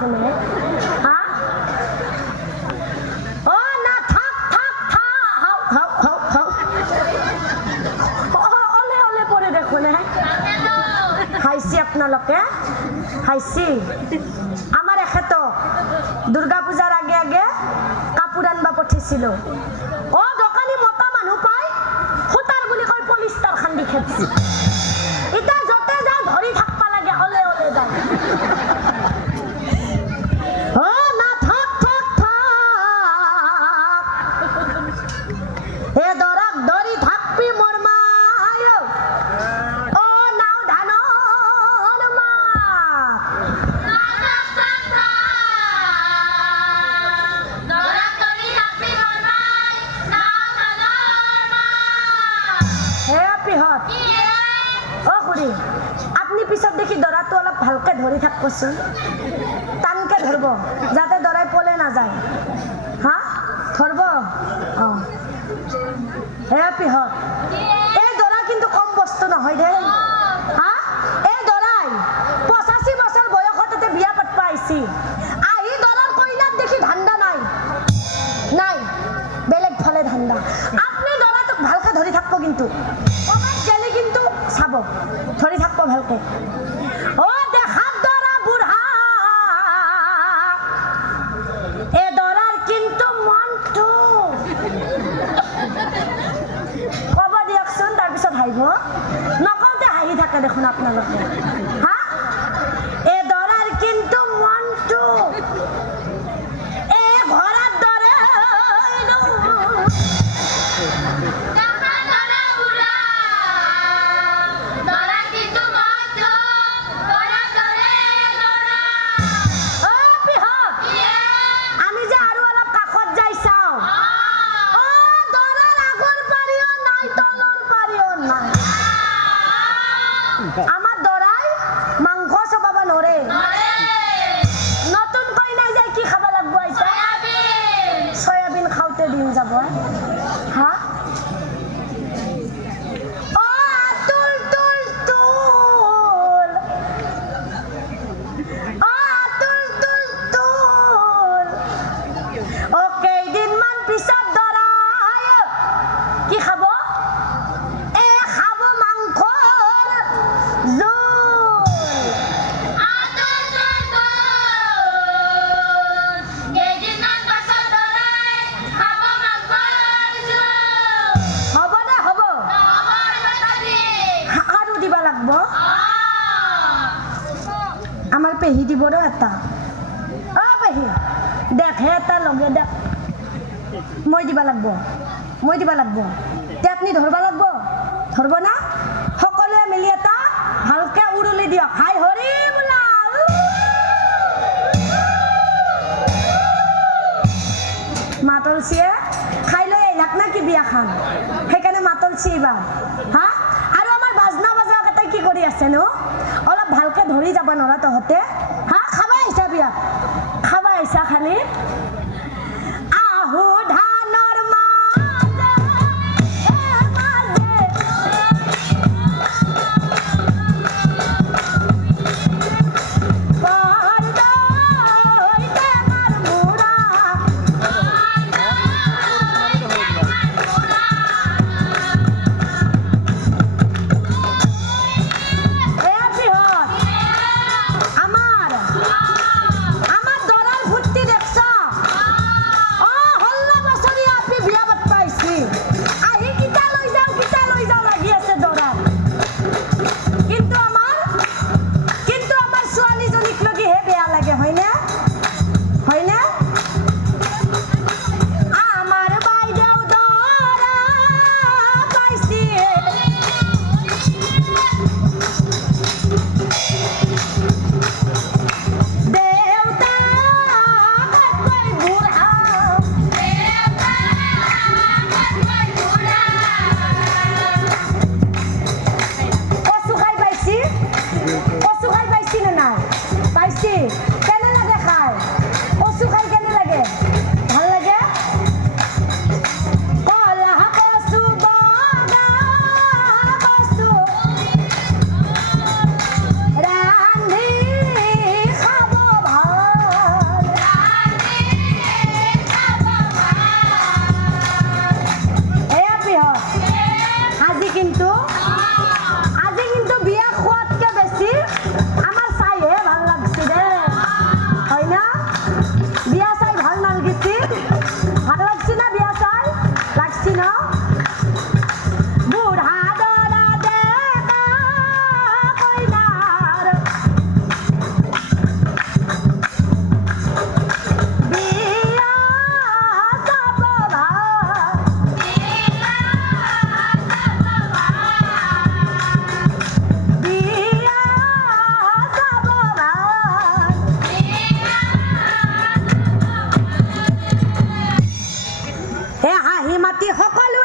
দেখোন হা ও না থাক থাক হাও হাও হাও হাও অলে অলে পড়ে দেখোন হাইছি আপনালোকে হাইছি আমার এখেত দুর্গা পূজার আগে আগে কাপড় আনবা পঠিয়েছিল ও দোকানি মতা মানুহ পাই সূতার বুলি কয় পলিষ্টাৰ খান্দি খেপছি ইটা যতে যায় ধৰি থাকবা লাগে অলে অলে যায় ও না থাক থাক থাক হে দৰাক ধৰি থাকবি মোৰ মায় ও নাও ধানৰ মা আপনি পিছত দেখি দৰাটো অলপ ভালকে ধৰি থাকবচোন টানকে ধৰব যাতে দৰাই পলে না যায় হা ধৰব হে পিহত এই দৰা কিন্তু কম বস্তু নহয় দে হা এই দৰাই 85 বছৰ বয়সতে বিয়া পাতবা আইছি আহি দৰাৰ কইনাক দেখি ধান্দা নাই নাই বেলেগ ফালে ধান্দা আপনি দৰাটোক ভালকে ধৰি থাকব কিন্তু কমাত গেলে কিন্তু চাব ধৰি থাকব ভালকে ও দেখাত দৰা বুঢ়া এ দৰাৰ কিন্তু মনটো কব দিয়কচোন তাৰপিছত হাঁহিব নকওঁতে হাঁহি থাকে দেখোন আপোনালোকে হা এ দৰাৰ কিন্তু মনটো এ ঘৰত দৰে আমাৰ দৰাই মাংস চবাব নৰে নতুন কইনাই যায় কি খাব লাগব আইছা সয়াবিন খাওঁতে দিন যাব হা ও তুল তুল তুল ও তুল তুল তুল ও কেইদিনমান পিছত দৰাই কি খাব আমার পেহি দিব রে এটা ও পেহি দেখে এটা লগে দেখ মই দিবা লাগব তে আপনি ধরবা লাগব ধরব না সকলে মিলি এটা ভালকে উড়ুলি দিয়ক হাই হরি বোলা মাতলচিয়ে খাই লৈ আহিলাক না কি বিয়া খান সেইকাৰণে মাতলচি এইবাৰ হা আৰু আমাৰ বাজনা বাজা কেইটাই কি কৰি আছে নো অলপ ভালকে ধৰি যাব নৰা তহঁতে হা খাবা আহিছা বিয়া খাবা আহিছা খালি আহু ধানৰ আমাৰ দৰাৰ ফুৰ্তি দেখছ কাঁহী মাতি সকলো